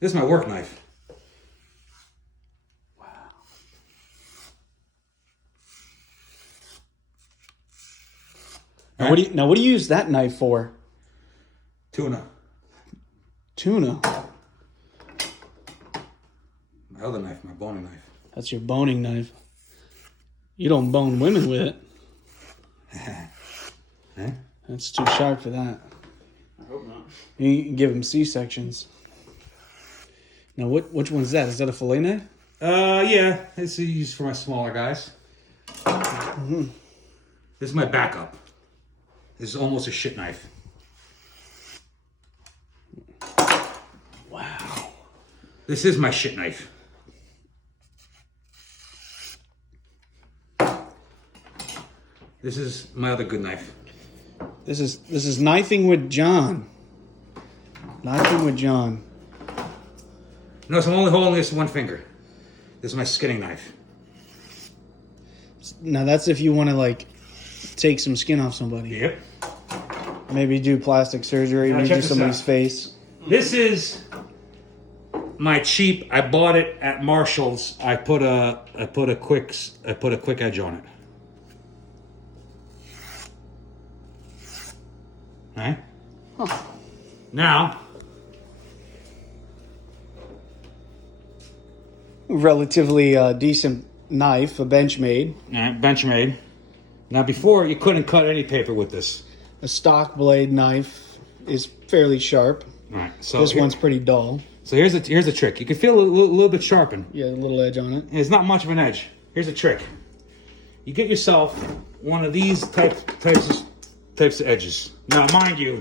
This is my work knife. Wow. Now, what do you use that knife for? Tuna. Tuna. My other knife, my boning knife. That's your boning knife. You don't bone women with it. Eh? That's too sharp for that. I hope not. You can give them C-sections. Now, which one's that? Is that a fillet knife? Yeah. This is used for my smaller guys. Mm-hmm. This is my backup. This is almost a shit knife. Wow. This is my shit knife. This is my other good knife. This is knifing with John. Knifing with John. Notice I'm only holding this with one finger. This is my skinning knife. Now that's if you want to like take some skin off somebody. Yep. Maybe do plastic surgery, Now check redo this somebody's out. face. This is my cheap. I bought it at Marshall's. I put a quick edge on it. All right. Huh. Now, Relatively decent knife, a Benchmade. all right, Benchmade. Now, before you couldn't cut any paper with this. A stock blade knife is fairly sharp. All right. So This one's pretty dull. So here's a trick. You can feel a little bit sharpened. Yeah, a little edge on it. It's not much of an edge. Here's a trick. You get yourself one of these types of edges. Now, mind you,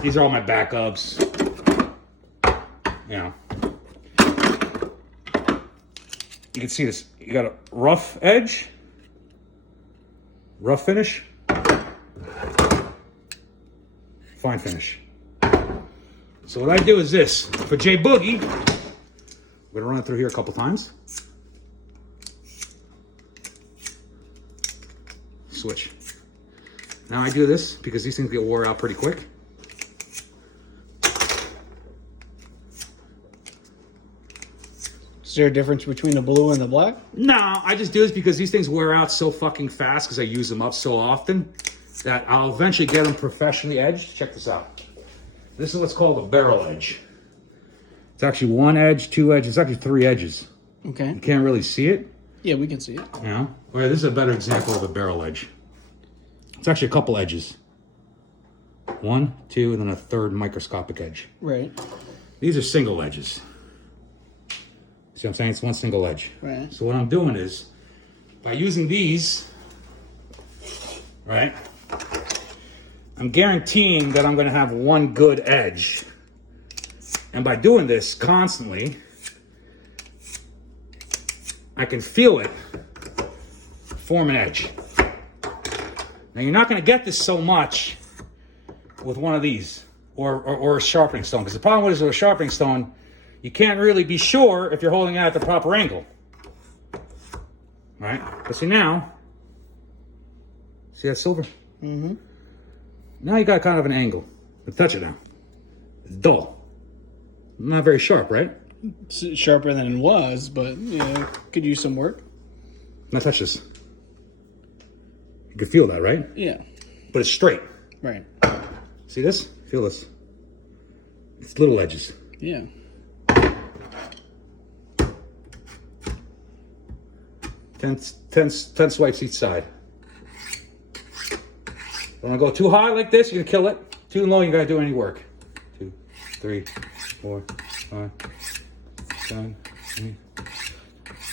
these are all my backups. You know, you can see this. You got a rough edge, rough finish, fine finish. So what I do is this. For J Boogie, we're gonna run it through here a couple times. Switch. Now I do this because these things get wore out pretty quick. Is there a difference between the blue and the black? No, I just do this because these things wear out so fucking fast because I use them up so often that I'll eventually get them professionally edged. Check this out. This is what's called a barrel edge. It's actually one edge, two edges. It's actually three edges. Okay. You can't really see it. Yeah, we can see it. You know? Well, this is a better example of a barrel edge. It's actually a couple edges. One, two, and then a third microscopic edge. Right. These are single edges. See what I'm saying? It's one single edge. Right. So what I'm doing is, by using these, right, I'm guaranteeing that I'm going to have one good edge. And by doing this constantly, I can feel it form an edge. Now you're not going to get this so much with one of these or a sharpening stone, because the problem with a sharpening stone, you can't really be sure if you're holding it at the proper angle. Right? But see now, see that silver? Mm-hmm. Now you got kind of an angle. But touch it now. It's dull. Not very sharp, right? It's sharper than it was, but yeah, could use some work. Now touch this. You can feel that, right? Yeah. But it's straight. Right. See this? Feel this. It's little edges. Yeah. Ten swipes each side. Don't want to go too high like this, you're going to kill it. Too low, you're going to do any work. 2, 3, 4, 5, 7, 8,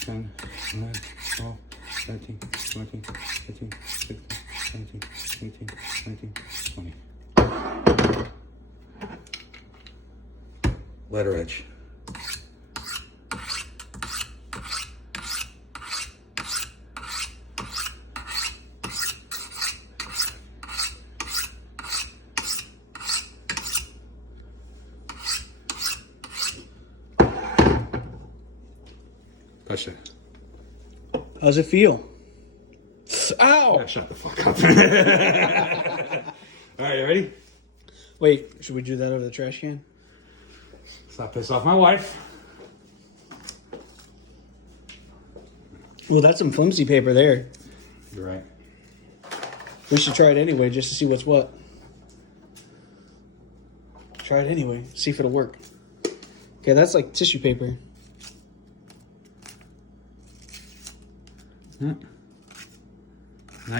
10, 11, 12, 13, 14, 15, 16, 17, 18, 19, 20. Letter edge. Touch it. How's it feel? Ow! Oh, shut the fuck up. All right, you ready? Wait, should we do that over the trash can? Let's not piss off my wife. Well, that's some flimsy paper there. You're right. We should try it anyway, just to see what's what. Try it anyway, see if it'll work. Okay, that's like tissue paper. Not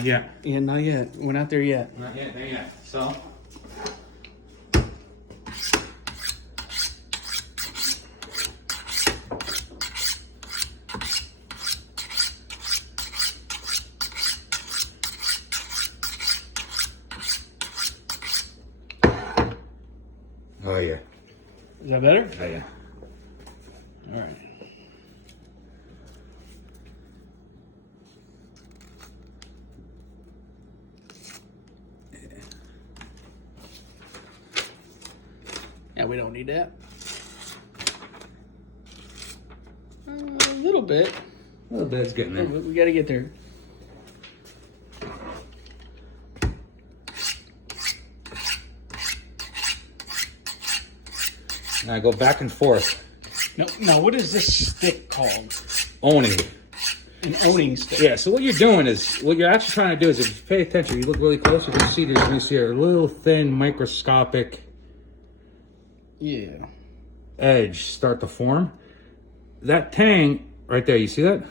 yet. Yeah, not yet. We're not there yet. Not yet, not yet. So. Oh, yeah. Is that better? Oh, yeah. All right. Yeah, we don't need that. A little bit. A little bit, it's getting there. We got to get there. And I go back and forth. No, what is this stick called? Owning. An owning stick. Yeah, so what you're doing is, what you're actually trying to do is, if you pay attention, you look really close, you can see there's a little thin microscopic edge start to form. That tang right there, you see that?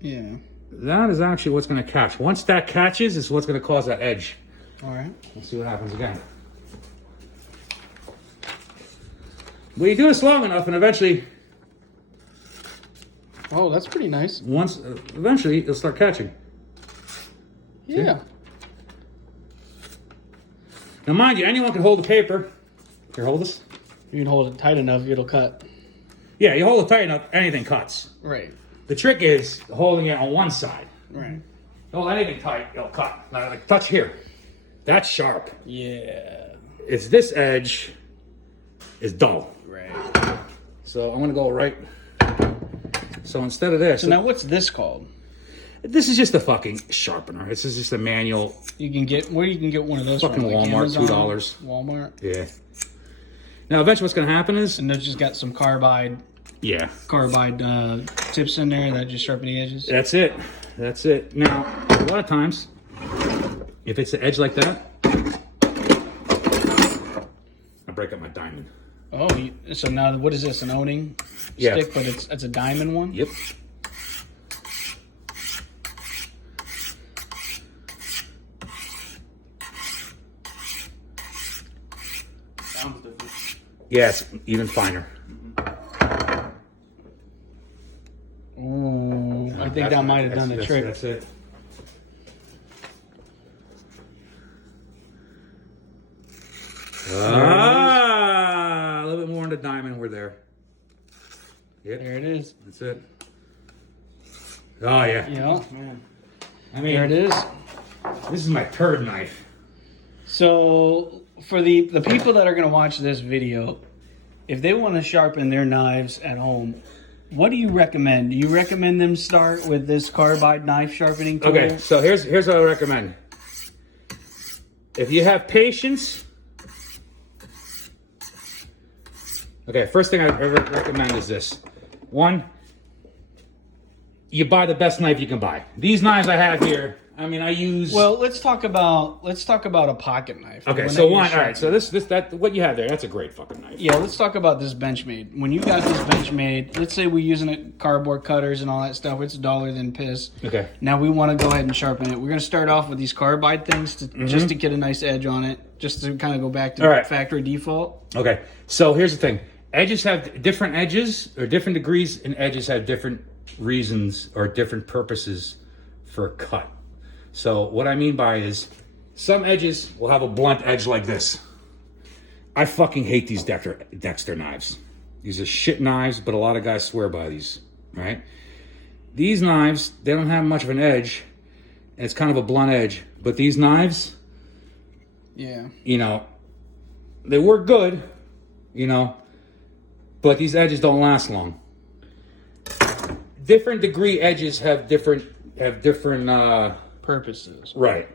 Yeah. That is actually what's going to catch. Once that catches, is what's going to cause that edge. All right. Let's see what happens again. But you do this long enough, and eventually, Oh, that's pretty nice. eventually, it'll start catching. Yeah. Now, mind you, anyone can hold the paper. Here, hold this. You can hold it tight enough, it'll cut. Yeah, you hold it tight enough, anything cuts. Right. The trick is holding it on one side. Right. Hold anything tight, it'll cut. Now, like, touch here. That's sharp. Yeah. It's this edge is dull. Right. So I'm gonna go right. So instead of this, So now what's this called? this is just a fucking sharpener. This is just a manual. You can get one of those Fucking from, like Walmart, Amazon, $2. Walmart. Yeah. Now eventually, what's gonna happen is, And they've just got some carbide tips in there that just sharpen the edges. That's it. That's it. Now, a lot of times, if it's an edge like that, I break up my diamond. Oh, so now what is this? An owning stick, but it's a diamond one? Yep. Sounds different. Yeah, it's even finer. Ooh, I think that might have done the trick. That's it. A little bit more on the diamond. We're there. Yep. There it is. That's it. Oh yeah. Yeah. I mean, There it is. this is my third knife. So for the people that are going to watch this video, if they want to sharpen their knives at home, what do you recommend? Do you recommend them start with this carbide knife sharpening tool? Okay, so here's what I recommend. If you have patience, okay, first thing I recommend is this. One, you buy the best knife you can buy. These knives I have here, I mean, I use. Well, let's talk about a pocket knife. Okay, One so that one. you're All right, so that what you have there, that's a great fucking knife. Yeah, let's talk about this Benchmade. When you got this Benchmade, let's say we're using it cardboard cutters and all that stuff. It's duller than piss. Okay. Now we want to go ahead and sharpen it. We're going to start off with these carbide things just to get a nice edge on it, just to kind of go back to factory default. Okay, so here's the thing. Edges have different edges, or different degrees, and edges have different reasons or different purposes for a cut. So what I mean by is, some edges will have a blunt edge like this. I fucking hate these Dexter knives. These are shit knives, but a lot of guys swear by these, right? These knives, they don't have much of an edge, and it's kind of a blunt edge. But these knives, Yeah. you know, they work good, you know, but these edges don't last long. Different degree edges have different Purposes. right.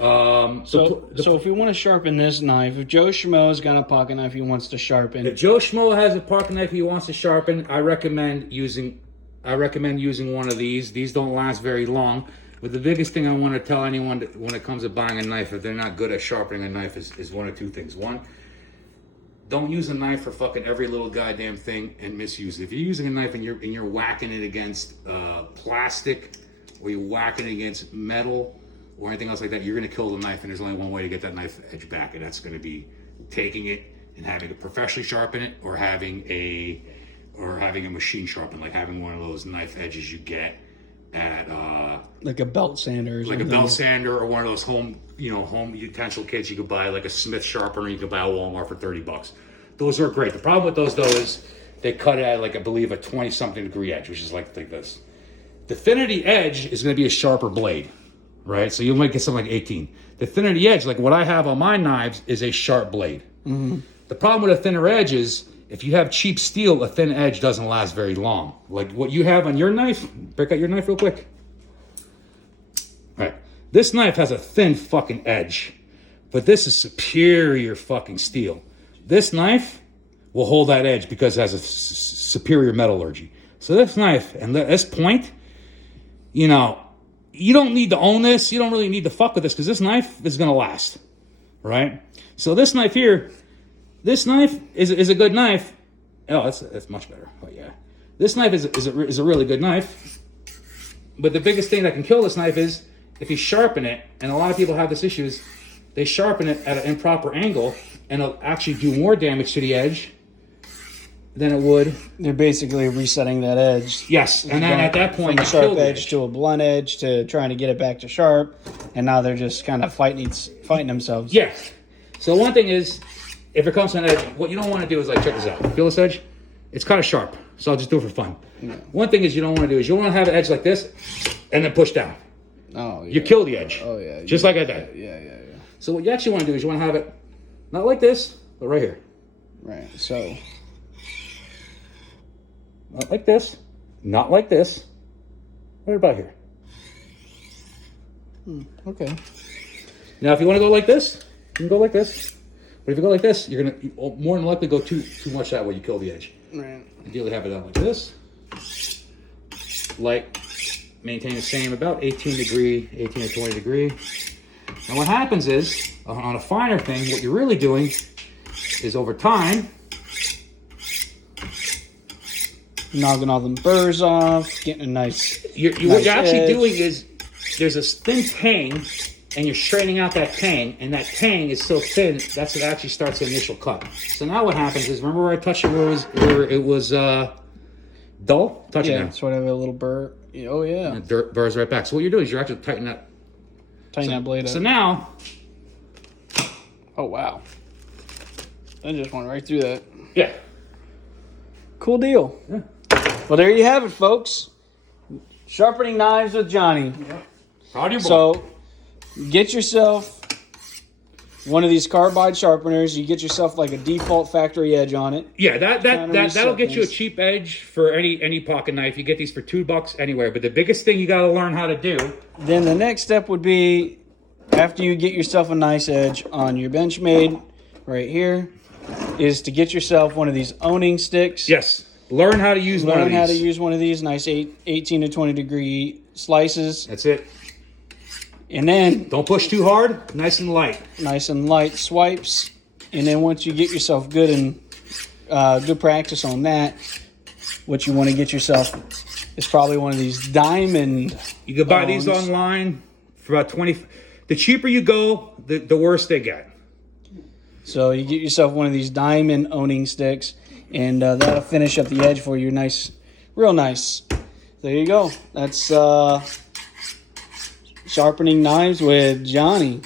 So if you want to sharpen this knife, if Joe Schmo's got a pocket knife he wants to sharpen, if Joe Schmo has a pocket knife he wants to sharpen, I recommend using one of these. These don't last very long. But the biggest thing I want to tell anyone when it comes to buying a knife, if they're not good at sharpening a knife, is one of two things. One, don't use a knife for fucking every little goddamn thing and misuse it. If you're using a knife and you're whacking it against plastic, or you're whacking it against metal or anything else like that, you're going to kill the knife. And there's only one way to get that knife edge back, and that's going to be taking it and having it professionally sharpen it, or having a machine sharpen, like having one of those knife edges you get at like a belt sander, or like something. a belt sander, or one of those home utensil kits you could buy, like a Smith sharpener you could buy at Walmart for $30. Those are great. The problem with those though is they cut it at, like, I believe, a 20-something degree edge, which is like this. The thinner the edge is going to be a sharper blade, right? So you might get something like 18. The thinner the edge, like what I have on my knives, is a sharp blade. Mm-hmm. The problem with a thinner edge is, if you have cheap steel, a thin edge doesn't last very long. Like what you have on your knife, break out your knife real quick. All right. This knife has a thin fucking edge, but this is superior fucking steel. This knife will hold that edge because it has a superior metallurgy. So this knife and this point, you don't need to own this. You don't really need to fuck with this, because this knife is going to last, right? So this knife here, this knife is a good knife. Oh, that's much better. Oh yeah, this knife is a really good knife. But the biggest thing that can kill this knife is if you sharpen it. And a lot of people have this issue: is they sharpen it at an improper angle, and it'll actually do more damage to the edge than it would. They're basically resetting that edge. Yes, and then at that point, from a sharp edge to a blunt edge to trying to get it back to sharp, and now they're just kind of fighting themselves. Yeah. So one thing is, if it comes to an edge, what you don't want to do is, like, check this out. Feel this edge? It's kind of sharp, so I'll just do it for fun. Yeah. One thing is you don't want to do is you want to have an edge like this, and then push down. Oh, yeah. You kill the edge. Oh, yeah. Just like I did. Yeah. So what you actually want to do is you want to have it not like this, but right here. Right, so. Not like this. Not like this. Right about here. Okay. Now, if you want to go like this, you can go like this. But if you go like this, you're going to more than likely go too much that way. You kill the edge. Right. Ideally, have it out like this. Maintain the same, about 18 to 20 degree. And what happens is, on a finer thing, what you're really doing is, over time, knocking all them burrs off, getting a nice. What you're actually doing is, there's this thin tang, and you're straightening out that tang, and that tang is so thin, that's what actually starts the initial cut. So now what happens is, remember where I touched it where it was dull? Touch it now. Yeah, sort of a little burr. Oh, yeah. And it burrs right back. So what you're doing is you're actually tightening that. That blade up. So now. Oh, wow. I just went right through that. Yeah. Cool deal. Yeah. Well, there you have it, folks. Sharpening knives with Johnny. Yeah. So, get yourself one of these carbide sharpeners. You get yourself like a default factory edge on it. Yeah, that'll get you a cheap edge for any pocket knife. You get these for $2 anywhere. But the biggest thing you got to learn how to do. Then the next step would be, after you get yourself a nice edge on your Benchmade, right here, is to get yourself one of these owning sticks. Yes. Learn how to use one of these. Learn how to use one of these nice 18 to 20 degree slices. That's it. And then don't push too hard. Nice and light. Nice and light swipes. And then once you get yourself good and good practice on that, what you want to get yourself is probably one of these diamond. You can buy these online for about 20. The cheaper you go, the worse they get. So you get yourself one of these diamond owning sticks, and that'll finish up the edge for you. Nice, real nice. There you go. That's sharpening knives with Johnny.